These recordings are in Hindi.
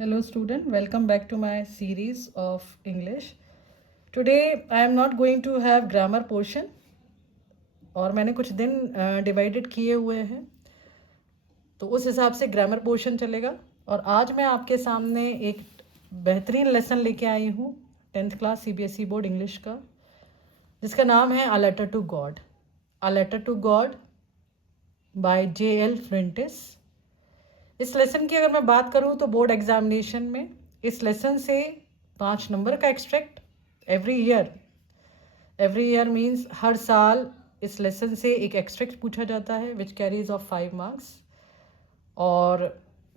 Hello student, welcome back to my series of English. Today I am not going to have grammar portion और मैंने कुछ दिन डिवाइडेड किए हुए हैं तो उस हिसाब से ग्रामर पोर्शन चलेगा। और आज मैं आपके सामने एक बेहतरीन लेसन लेके आई हूँ 10th class CBSE board English का, जिसका नाम है a letter to God. A letter to God by J.L. Fuentes. इस लेसन की अगर मैं बात करूं तो बोर्ड एग्जामिनेशन में इस लेसन से 5 नंबर का एक्सट्रैक्ट एवरी ईयर मीन्स हर साल इस लेसन से एक एक्सट्रैक्ट पूछा जाता है विच कैरीज ऑफ 5 मार्क्स। और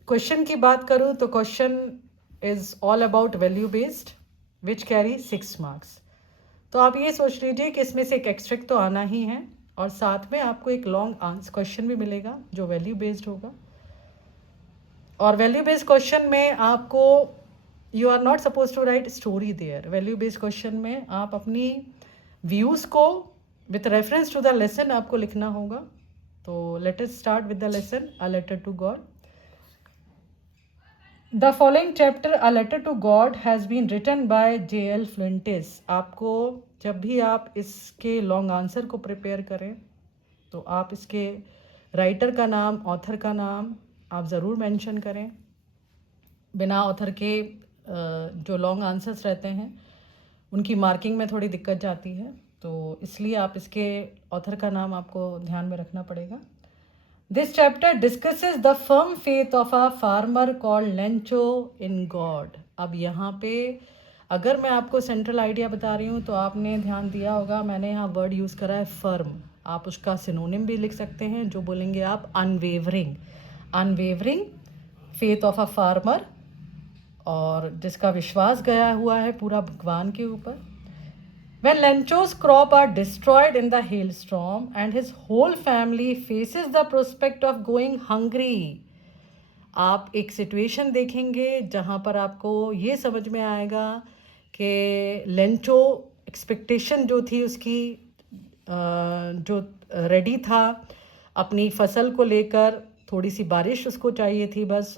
क्वेश्चन की बात करूं तो question is all about value based which carry 6 marks. तो आप ये सोच लीजिए कि इसमें से एक एक्सट्रैक्ट तो आना ही है और साथ में आपको एक लॉन्ग आंसर क्वेश्चन भी मिलेगा जो वैल्यू बेस्ड होगा। और वैल्यू बेस्ड क्वेश्चन में आपको you are not suppose to write story there. Value based question में आप अपनी व्यूज़ को with reference to the lesson आपको लिखना होगा। तो let us start with the lesson a letter to God. The following chapter a letter to God has been written by J.L. Fuentes. आपको जब भी आप इसके लॉन्ग आंसर को प्रिपेयर करें तो आप इसके राइटर का नाम, ऑथर का नाम आप ज़रूर मेंशन करें। बिना ऑथर के जो लॉन्ग आंसर्स रहते हैं उनकी मार्किंग में थोड़ी दिक्कत जाती है, तो इसलिए आप इसके ऑथर का नाम आपको ध्यान में रखना पड़ेगा। This chapter discusses the firm faith of a farmer called Lencho in God. अब यहाँ पे अगर मैं आपको सेंट्रल आइडिया बता रही हूँ तो आपने ध्यान दिया होगा मैंने यहाँ वर्ड यूज़ करा है फर्म। आप उसका सिनोनिम भी लिख सकते हैं जो बोलेंगे आप unwavering faith of a farmer, और जिसका विश्वास गया हुआ है पूरा भगवान के ऊपर। When Lencho's crop are destroyed in the hailstorm and his whole family faces the prospect of going hungry, आप एक सिचुएशन देखेंगे जहाँ पर आपको ये समझ में आएगा कि लेंचो एक्सपेक्टेशन जो थी उसकी जो रेडी था अपनी फसल को लेकर, थोड़ी सी बारिश उसको चाहिए थी, बस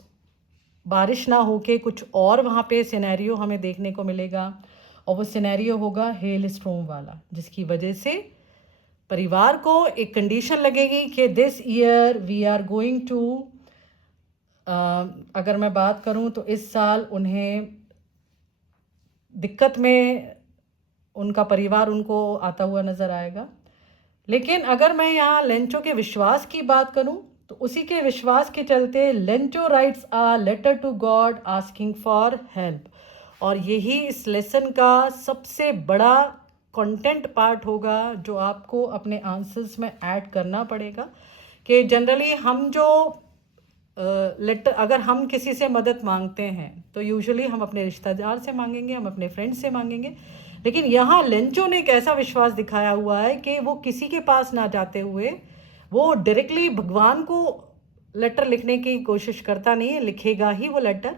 बारिश ना होके कुछ और वहाँ पे सिनेरियो हमें देखने को मिलेगा और वो सिनेरियो होगा हेल स्टॉर्म वाला, जिसकी वजह से परिवार को एक कंडीशन लगेगी कि this year we are going to, अगर मैं बात करूँ तो इस साल उन्हें दिक्कत में उनका परिवार उनको आता हुआ नज़र आएगा। लेकिन अगर मैं यहाँ लेंचो के विश्वास की बात करूँ तो उसी के विश्वास के चलते Lencho writes a letter to God asking for help. और यही इस लेसन का सबसे बड़ा कंटेंट पार्ट होगा जो आपको अपने आंसर्स में ऐड करना पड़ेगा। कि जनरली हम जो लेटर अगर हम किसी से मदद मांगते हैं तो यूजुअली हम अपने रिश्तेदार से मांगेंगे, हम अपने फ्रेंड्स से मांगेंगे। लेकिन यहाँ लेंचो ने एक ऐसा विश्वास दिखाया हुआ है कि वो किसी के पास ना जाते हुए वो डायरेक्टली भगवान को लेटर लिखने की कोशिश करता नहीं है, लिखेगा ही वो लेटर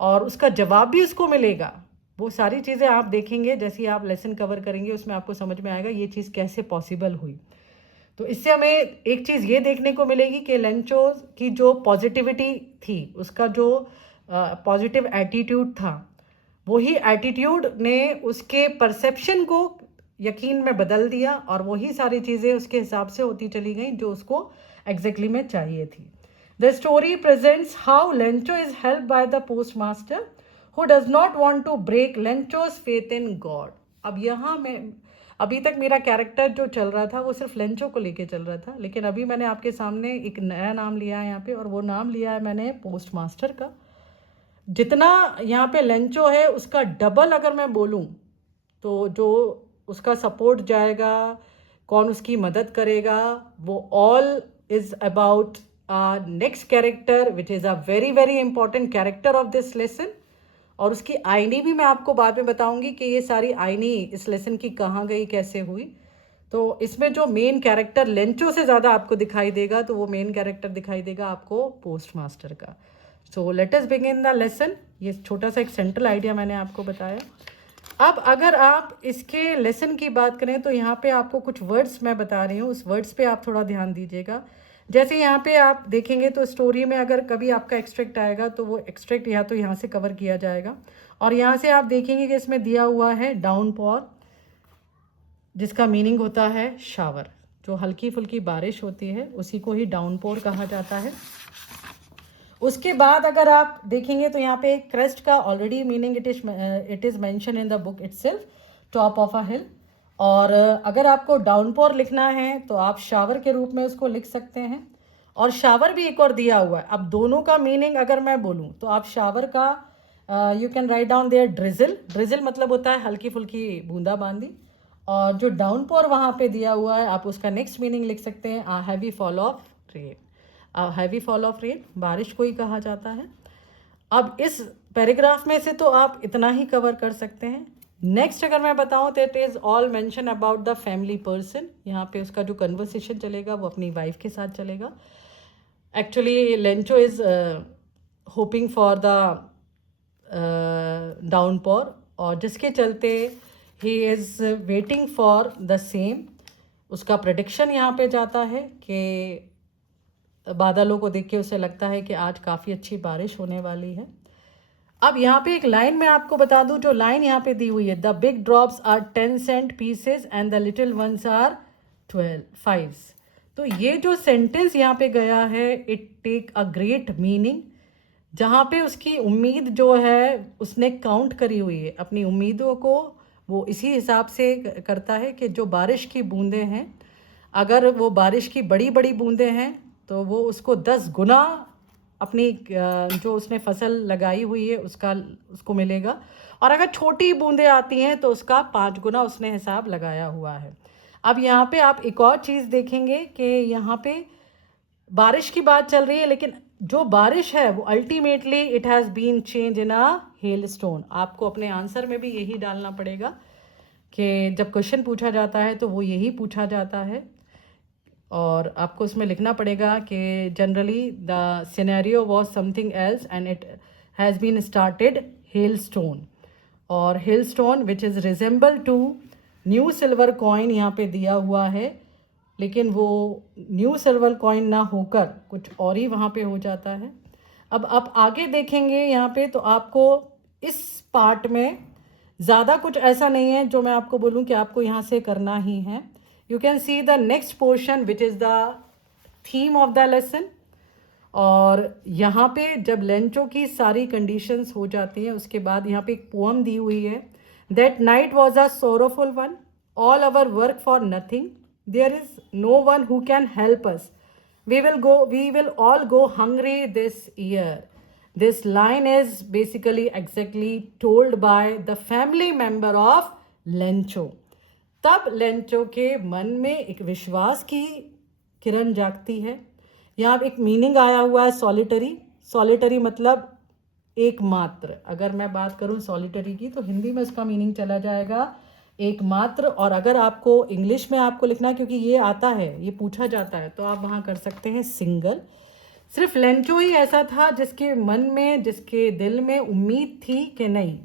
और उसका जवाब भी उसको मिलेगा। वो सारी चीज़ें आप देखेंगे जैसे आप लेसन कवर करेंगे उसमें आपको समझ में आएगा ये चीज़ कैसे पॉसिबल हुई। तो इससे हमें एक चीज़ ये देखने को मिलेगी कि लेंचो की जो पॉजिटिविटी थी, उसका जो पॉजिटिव एटीट्यूड था, वही एटीट्यूड ने उसके परसेप्शन को यकीन में बदल दिया और वही सारी चीज़ें उसके हिसाब से होती चली गई जो उसको एग्जैक्टली में चाहिए थी। The story presents how Lencho is help by the postmaster who does not want to break Lencho's faith in God. अब यहाँ मैं अभी तक मेरा कैरेक्टर जो चल रहा था वो सिर्फ लेंचो को लेके चल रहा था, लेकिन अभी मैंने आपके सामने एक नया नाम लिया है यहाँ पे और वो नाम लिया है मैंने पोस्ट मास्टर का। जितना यहाँ पे लेंचो है उसका डबल अगर मैं बोलूँ तो जो उसका सपोर्ट जाएगा, कौन उसकी मदद करेगा, वो all is about next character which is a very very important character of this lesson. और उसकी आईनी भी मैं आपको बाद में बताऊंगी कि ये सारी आईनी इस लेसन की कहाँ गई, कैसे हुई। तो इसमें जो मेन कैरेक्टर लेंचो से ज़्यादा आपको दिखाई देगा तो वो मेन कैरेक्टर दिखाई देगा आपको पोस्ट मास्टर का। So let us begin the lesson. ये छोटा सा एक सेंट्रल आइडिया मैंने आपको बताया। अब अगर आप इसके लेसन की बात करें तो यहाँ पे आपको कुछ वर्ड्स मैं बता रही हूँ, उस वर्ड्स पे आप थोड़ा ध्यान दीजिएगा। जैसे यहाँ पे आप देखेंगे तो स्टोरी में अगर कभी आपका एक्सट्रैक्ट आएगा तो वो एक्सट्रैक्ट या तो यहाँ से कवर किया जाएगा, और यहाँ से आप देखेंगे कि इसमें दिया हुआ है डाउनपॉर, जिसका मीनिंग होता है शावर। जो हल्की फुल्की बारिश होती है उसी को ही डाउनपॉर कहा जाता है। उसके बाद अगर आप देखेंगे तो यहाँ पे क्रेस्ट का already meaning it is mention in the book itself, top of a hill. और अगर आपको डाउनपॉर लिखना है तो आप शावर के रूप में उसको लिख सकते हैं, और शावर भी एक और दिया हुआ है। अब दोनों का मीनिंग अगर मैं बोलूँ तो आप शावर का you can write down there drizzle. Drizzle मतलब होता है हल्की फुल्की बूंदाबांदी, और जो डाउनपॉर वहाँ पे दिया हुआ है आप उसका नेक्स्ट मीनिंग लिख सकते हैं a heavy fall of rain. Heavy fall of rain बारिश को ही कहा जाता है। अब इस पैराग्राफ में से तो आप इतना ही कवर कर सकते हैं। नेक्स्ट अगर मैं बताऊं तो it is all mention about the family person. यहाँ पे उसका जो कन्वर्सेशन चलेगा वो अपनी वाइफ के साथ चलेगा। Actually Lencho is hoping for the downpour, और जिसके चलते ही is waiting for the same. उसका प्रेडिक्शन यहाँ पे जाता है कि बादलों को देख के उसे लगता है कि आज काफ़ी अच्छी बारिश होने वाली है। अब यहाँ पे एक लाइन मैं आपको बता दूँ, जो लाइन यहाँ पे दी हुई है, the big drops are 10 cent pieces and the little ones are 5। तो ये जो सेंटेंस यहाँ पे गया है, it take a great meaning, जहाँ पे उसकी उम्मीद जो है उसने काउंट करी हुई है। अपनी उम्मीदों को वो इसी हिसाब से करता है कि जो बारिश की बूंदें हैं, अगर वो बारिश की बड़ी बड़ी बूंदें हैं तो वो उसको 10 गुना अपनी जो उसने फसल लगाई हुई है उसको मिलेगा, और अगर छोटी बूंदें आती हैं तो उसका 5 गुना उसने हिसाब लगाया हुआ है। अब यहाँ पे आप एक और चीज़ देखेंगे कि यहाँ पे बारिश की बात चल रही है, लेकिन जो बारिश है वो ultimately it has been change in a hail stone. आपको अपने आंसर में भी यही डालना पड़ेगा कि जब क्वेश्चन पूछा जाता है तो वो यही पूछा जाता है, और आपको उसमें लिखना पड़ेगा कि generally the scenario was something else and it has been started hailstone, और hailstone which is resemble to new silver coin यहाँ पे दिया हुआ है, लेकिन वो न्यू सिल्वर कॉइन ना होकर कुछ और ही वहाँ पे हो जाता है। अब आप आगे देखेंगे यहाँ पे तो आपको इस पार्ट में ज़्यादा कुछ ऐसा नहीं है जो मैं आपको बोलूँ कि आपको यहाँ से करना ही है। You can see the next portion which is the theme of the lesson, और यहाँ पे जब लेंचो की सारी कंडीशंस हो जाती हैं उसके बाद यहाँ पे एक पोम दी हुई है, That night was a sorrowful one, all our work for nothing, there is no one who can help us, we will all go hungry this year. This line is basically exactly told by the family member of Lencho. तब लेंचो के मन में एक विश्वास की किरण जागती है। यहाँ एक मीनिंग आया हुआ है सॉलिटरी। सॉलिटरी मतलब एकमात्र। अगर मैं बात करूँ सॉलिटरी की तो हिंदी में इसका मीनिंग चला जाएगा एकमात्र, और अगर आपको इंग्लिश में आपको लिखना है क्योंकि ये आता है, ये पूछा जाता है, तो आप वहाँ कर सकते हैं सिंगल। सिर्फ लेंचो ही ऐसा था जिसके मन में, जिसके दिल में उम्मीद थी कि नहीं,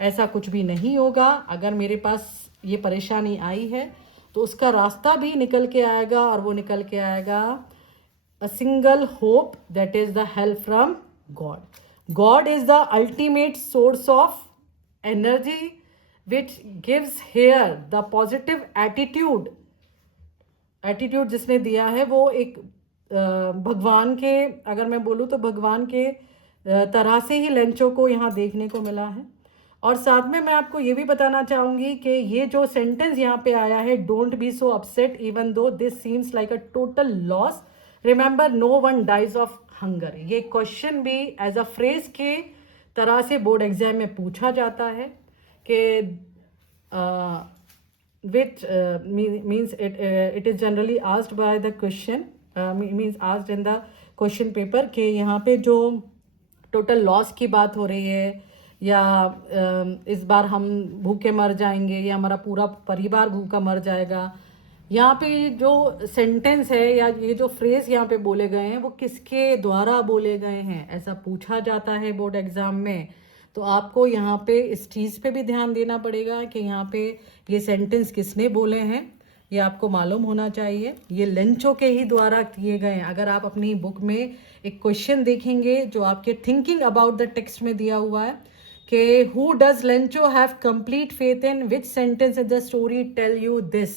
ऐसा कुछ भी नहीं होगा। अगर मेरे पास ये परेशानी आई है तो उसका रास्ता भी निकल के आएगा, और वो निकल के आएगा a single hope, that is the help from God. God is the ultimate source of energy which gives her the positive attitude. Attitude जिसने दिया है वो एक भगवान के, अगर मैं बोलूँ तो भगवान के तरह से ही लेंचो को यहाँ देखने को मिला है। और साथ में मैं आपको ये भी बताना चाहूँगी कि ये जो सेंटेंस यहाँ पे आया है, don't be so upset even though this seems like a total loss, remember no one dies of hunger. ये क्वेश्चन भी एज अ फ्रेज के तरह से बोर्ड एग्जाम में पूछा जाता है कि which means it is generally asked by the question means asked in the question paper कि यहाँ पे जो टोटल लॉस की बात हो रही है, या इस बार हम भूखे मर जाएंगे या हमारा पूरा परिवार भूखा मर जाएगा। यहाँ पे जो सेंटेंस है या ये जो फ्रेज यहाँ पे बोले गए हैं वो किसके द्वारा बोले गए हैं, ऐसा पूछा जाता है बोर्ड एग्जाम में। तो आपको यहाँ पे इस चीज़ पे भी ध्यान देना पड़ेगा कि यहाँ पे ये सेंटेंस किसने बोले हैं, ये आपको मालूम होना चाहिए। ये लेंचो के ही द्वारा किए गए हैं। अगर आप अपनी बुक में एक क्वेश्चन देखेंगे जो आपके थिंकिंग अबाउट द टेक्स्ट में दिया हुआ है कि who does Lencho have complete faith in, which sentence in the story tell you this,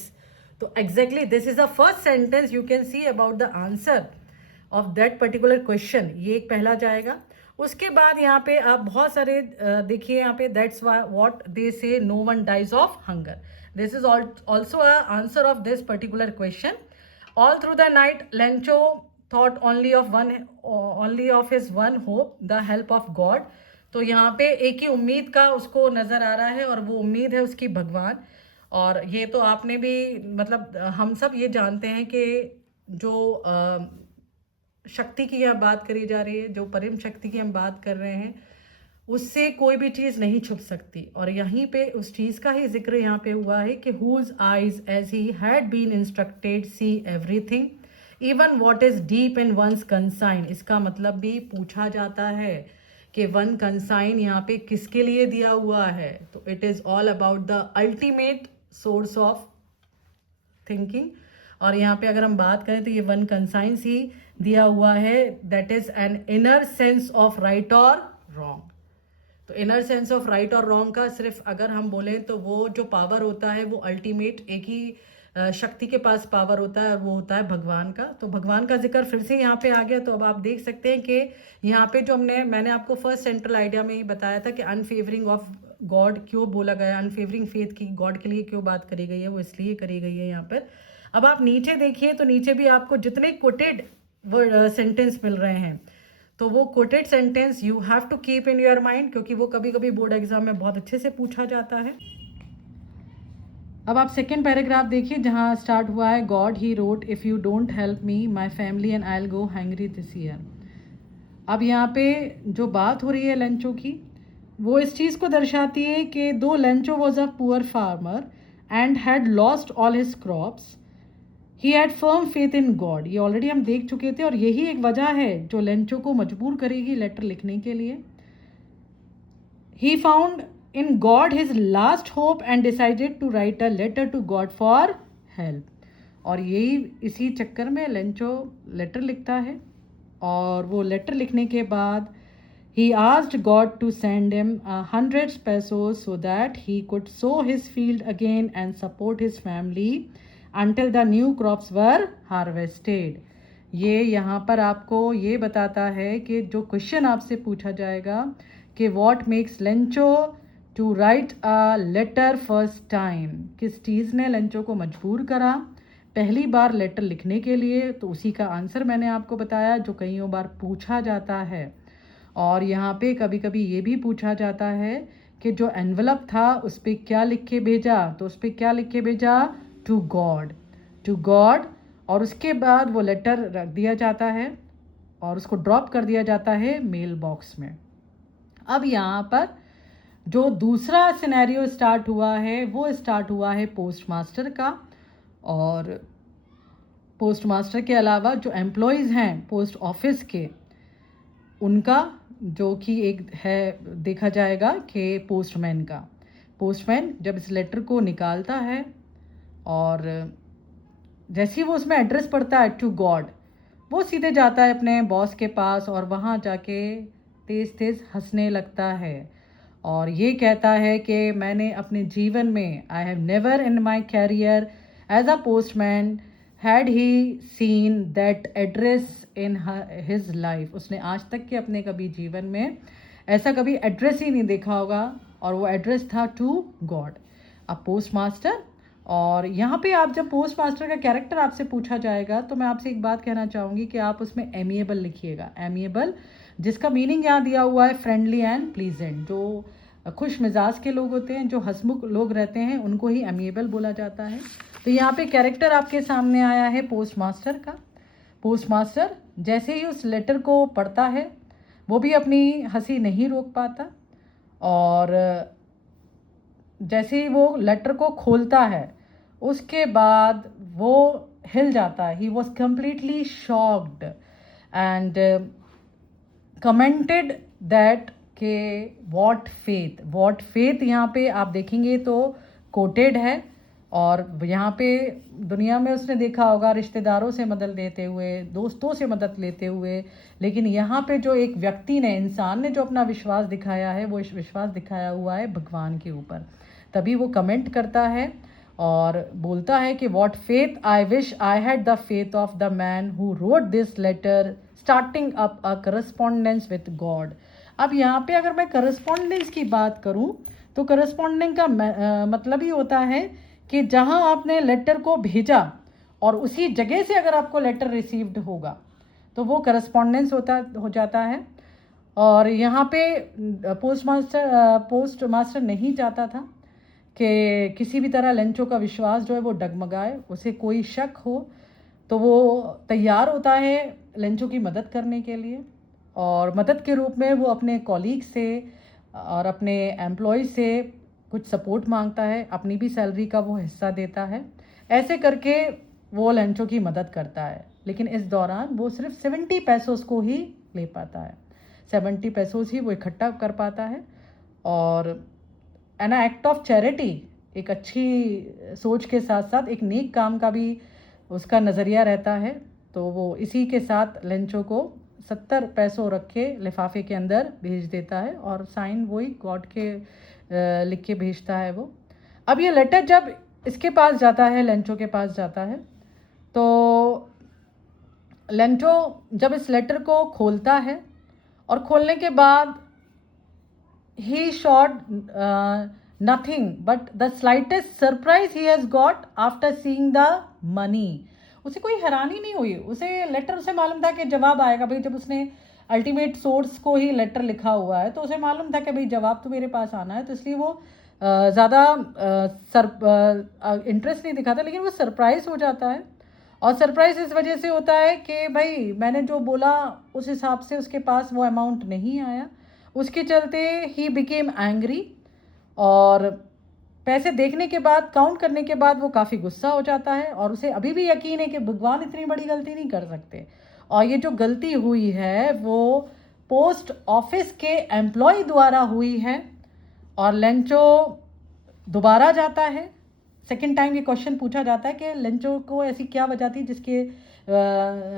तो exactly this is the first sentence you can see about the answer of that particular question. ये एक पहला जाएगा। उसके बाद यहाँ पे आप बहुत सारे देखिए यहाँ पे, that's what they say no one dies of hunger, this is also a answer of this particular question. All through the night Lencho thought only of his one hope, the help of God. तो यहाँ पे एक ही उम्मीद का उसको नज़र आ रहा है और वो उम्मीद है उसकी भगवान। और ये तो आपने भी मतलब हम सब ये जानते हैं कि जो शक्ति की यहाँ बात करी जा रही है, जो परम शक्ति की हम बात कर रहे हैं, उससे कोई भी चीज़ नहीं छुप सकती। और यहीं पे उस चीज़ का ही जिक्र यहाँ पे हुआ है कि whose eyes as he had been instructed see everything even what is deep in one's conscience. इसका मतलब भी पूछा जाता है कि वन कंसाइन यहाँ पे किसके लिए दिया हुआ है, तो it is all about the ultimate source of thinking. और यहाँ पे अगर हम बात करें तो ये वन कंसाइंस ही दिया हुआ है, that is an inner sense of right और रॉन्ग। तो इनर सेंस ऑफ राइट और रॉन्ग का सिर्फ अगर हम बोलें तो वो जो पावर होता है वो अल्टीमेट एक ही शक्ति के पास पावर होता है और वो होता है भगवान का। तो भगवान का जिक्र फिर से यहाँ पे आ गया। तो अब आप देख सकते हैं कि यहाँ पे जो मैंने आपको फर्स्ट सेंट्रल आइडिया में ही बताया था कि अनफेवरिंग ऑफ गॉड क्यों बोला गया, अनफेवरिंग फेथ की गॉड के लिए क्यों बात करी गई है, वो इसलिए करी गई है यहाँ पर। अब आप नीचे देखिए तो नीचे भी आपको जितने कोटेड सेंटेंस मिल रहे हैं, तो वो quoted sentence you have to keep in your mind, क्योंकि वो कभी कभी बोर्ड एग्जाम में बहुत अच्छे से पूछा जाता है। अब आप सेकेंड पैराग्राफ देखिए जहाँ स्टार्ट हुआ है, God he wrote if you don't help me my family and I will go hangry this year. अब यहाँ पे जो बात हो रही है लेंचो की, वो इस चीज़ को दर्शाती है कि दो Lencho was a poor farmer and had lost all his crops, he had firm faith in God. ये ऑलरेडी हम देख चुके थे और यही एक वजह है जो लेंचो को मजबूर करेगी लेटर लिखने के लिए। He found in God his last hope and decided to write a letter to God for help. और यही इसी चक्कर में लेंचो लेटर लिखता है और वो लेटर लिखने के बाद he asked God to send him 100 pesos so that he could sow his field again and support his family until the new crops were harvested। ये यहाँ पर आपको ये बताता है कि जो क्वेश्चन आपसे पूछा जाएगा कि what makes Lencho to write a letter first time, किस चीज़ ने लेंचो को मजबूर करा पहली बार लेटर लिखने के लिए, तो उसी का आंसर मैंने आपको बताया जो कईयों बार पूछा जाता है। और यहाँ पे कभी कभी ये भी पूछा जाता है कि जो एनवलप था उस पर क्या लिख के भेजा, तो उस पर क्या लिख के भेजा, टू गॉड, टू गॉड। और उसके बाद वो लेटर रख दिया जाता है और उसको ड्रॉप कर दिया जाता है मेल बॉक्स में। अब यहाँ पर जो दूसरा सिनेरियो स्टार्ट हुआ है वो स्टार्ट हुआ है पोस्ट मास्टर का। और पोस्ट मास्टर के अलावा जो एम्प्लॉयज़ हैं पोस्ट ऑफिस के, उनका जो कि एक है देखा जाएगा कि पोस्टमैन का। पोस्टमैन जब इस लेटर को निकालता है और जैसे ही वो उसमें एड्रेस पढ़ता है टू गॉड, वो सीधे जाता है अपने बॉस के पास और वहाँ जाके तेज़ तेज़ हंसने लगता है और ये कहता है कि मैंने अपने जीवन में I have never in my career as a postman had he seen that address in his life. उसने आज तक के अपने कभी जीवन में ऐसा कभी एड्रेस ही नहीं देखा होगा और वो एड्रेस था to God, a postmaster. और यहाँ पे आप जब पोस्ट मास्टर का कैरेक्टर आपसे पूछा जाएगा तो मैं आपसे एक बात कहना चाहूँगी कि आप उसमें एमिएबल लिखिएगा, एमिएबल, जिसका मीनिंग यहाँ दिया हुआ है फ्रेंडली एंड प्लीजेंट। जो खुश मिजाज के लोग होते हैं, जो हंसमुख लोग रहते हैं, उनको ही एमिएबल बोला जाता है। तो यहाँ पे कैरेक्टर आपके सामने आया है पोस्ट मास्टर का। पोस्ट मास्टर जैसे ही उस लेटर को पढ़ता है वो भी अपनी हंसी नहीं रोक पाता और जैसे ही वो लेटर को खोलता है उसके बाद वो हिल जाता है। He was completely shocked and commented that के वॉट फेथ, वॉट फेथ यहाँ पे आप देखेंगे तो कोटेड है और यहाँ पे दुनिया में उसने देखा होगा रिश्तेदारों से मदद लेते हुए, दोस्तों से मदद लेते हुए, लेकिन यहाँ पे जो एक व्यक्ति ने, इंसान ने जो अपना विश्वास दिखाया है, वो विश्वास दिखाया हुआ है भगवान के ऊपर। तभी वो कमेंट करता है और बोलता है कि what faith I wish I had the faith of the man who wrote this letter starting up a correspondence with God. अब यहाँ पे अगर मैं करस्पॉन्डेंस की बात करूँ तो करस्पॉन्डेंस का मतलब ही होता है कि जहाँ आपने लेटर को भेजा और उसी जगह से अगर आपको लेटर रिसीव्ड होगा तो वो करस्पॉन्डेंस हो जाता है। और यहाँ पे पोस्ट मास्टर नहीं चाहता था कि किसी भी तरह लेंचो का विश्वास जो है वो डगमगाए, उसे कोई शक हो, तो वो तैयार होता है लेंचो की मदद करने के लिए। और मदद के रूप में वो अपने कॉलीग से और अपने एम्प्लॉय से कुछ सपोर्ट मांगता है, अपनी भी सैलरी का वो हिस्सा देता है। ऐसे करके वो लेंचो की मदद करता है, लेकिन इस दौरान वो सिर्फ 70 पैसों को ही ले पाता है। 70 पैसों ही वो इकट्ठा कर पाता है। और एन एक्ट ऑफ चैरिटी, एक अच्छी सोच के साथ साथ एक नेक काम का भी उसका नज़रिया रहता है। तो वो इसी के साथ लेंचो को 70 पैसों रख के लिफाफे के अंदर भेज देता है और साइन वही गॉड के लिख के भेजता है वो। अब ये लेटर जब इसके पास जाता है, लेंचो के पास जाता है, तो लेंचो जब इस लेटर को खोलता है और खोलने के बाद he showed nothing but the slightest surprise he has got after seeing the money। उसे कोई हैरानी नहीं हुई, उसे लेटर, उसे मालूम था कि जवाब आएगा भाई। जब उसने अल्टीमेट सोर्स को ही लेटर लिखा हुआ है तो उसे मालूम था कि भाई जवाब तो मेरे पास आना है, तो इसलिए वो ज़्यादा इंटरेस्ट नहीं दिखाता, लेकिन वो सरप्राइज हो जाता है। और सरप्राइज इस वजह से होता है कि भाई मैंने जो बोला उस हिसाब से उसके पास वो अमाउंट नहीं आया। उसके चलते ही बिकेम एंग्री, और पैसे देखने के बाद, काउंट करने के बाद वो काफ़ी गुस्सा हो जाता है और उसे अभी भी यकीन है कि भगवान इतनी बड़ी गलती नहीं कर सकते। और ये जो गलती हुई है वो पोस्ट ऑफिस के एम्प्लॉय द्वारा हुई है। और लेंचो दोबारा जाता है, सेकेंड टाइम ये क्वेश्चन पूछा जाता है कि लेंचो को ऐसी क्या वजह थी जिसके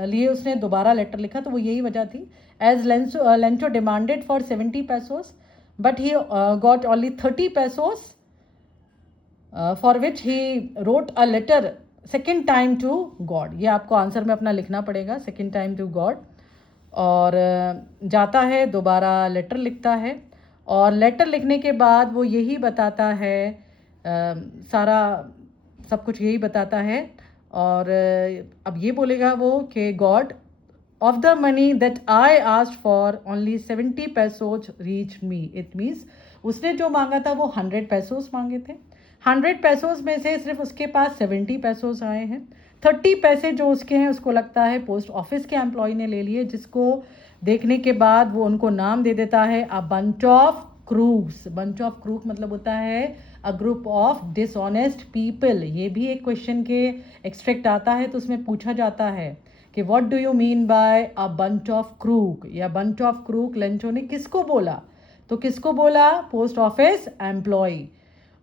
लिए उसने दोबारा लेटर लिखा, तो वो यही वजह थी। As Lencho demanded for 70 pesos but he got only 30 pesos for which he wrote a letter second time to God. ये आपको आंसर में अपना लिखना पड़ेगा, सेकेंड टाइम टू गॉड। और जाता है, दोबारा लेटर लिखता है, और लेटर लिखने के बाद वो यही बताता है, सारा सब कुछ यही बताता है। और अब ये बोलेगा वो कि God of the money that I asked for only 70 पैसोज reach me. It means उसने जो मांगा था वो 100 पैसोज मांगे थे, 100 पैसोज में से सिर्फ उसके पास 70 पैसोज आए हैं। 30 पैसे जो उसके हैं उसको लगता है पोस्ट ऑफिस के एम्प्लॉय ने ले लिए, जिसको देखने के बाद वो उनको नाम दे देता है a bunch of crooks. Bunch of crook मतलब होता है a group of dishonest people. ये भी एक क्वेश्चन के एक्सट्रैक्ट आता है, तो उसमें पूछा जाता है कि what do you mean by a bunch of crook, या बंच ऑफ क्रूक लेंचो ने किसको बोला, तो किसको बोला, पोस्ट ऑफिस एम्प्लॉय।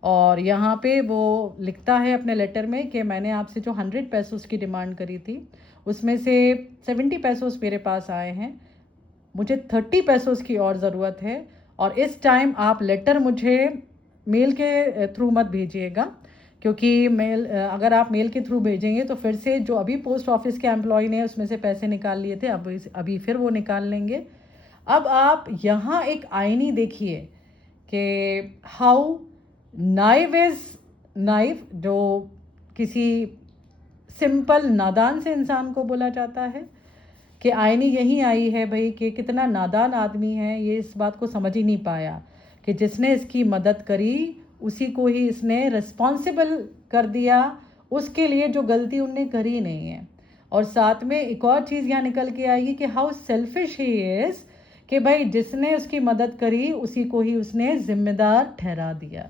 और यहाँ पे वो लिखता है अपने लेटर में कि मैंने आपसे जो 100 पैसोस की डिमांड करी थी उसमें से 70 पैसोस मेरे पास आए हैं, मुझे 30 पैसोस की और ज़रूरत है। और इस टाइम आप लेटर मुझे मेल के थ्रू मत भेजिएगा, क्योंकि मेल, अगर आप मेल के थ्रू भेजेंगे तो फिर से जो अभी पोस्ट ऑफिस के एम्प्लॉय ने उसमें से पैसे निकाल लिए थे, अभी फिर वो निकाल लेंगे। अब आप यहाँ एक आईनी देखिए कि हाउ नाइव इज़ नाइव, जो किसी सिंपल नादान से इंसान को बोला जाता है कि आईनी यही आई है भाई कि कितना नादान आदमी है, ये इस बात को समझ ही नहीं पाया कि जिसने इसकी मदद करी उसी को ही इसने रिस्पॉन्सिबल कर दिया उसके लिए जो गलती उनने करी नहीं है। और साथ में एक और चीज़ यहाँ निकल के आएगी कि हाउ सेल्फिश ही इज़, कि भाई जिसने उसकी मदद करी उसी को ही उसने जिम्मेदार ठहरा दिया।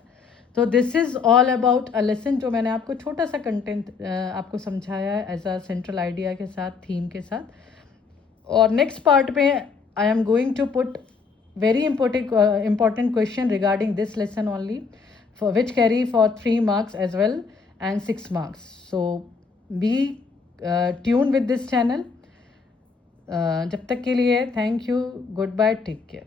तो this is all about a lesson, जो मैंने आपको छोटा सा कंटेंट आपको समझाया है एज अ सेंट्रल आइडिया के साथ, थीम के साथ। और नेक्स्ट पार्ट में I am going to put very important question regarding this lesson only, for which carry for 3 marks as well, and 6 marks. So be tuned with this channel. जब तक के लिए thank you, goodbye, take care.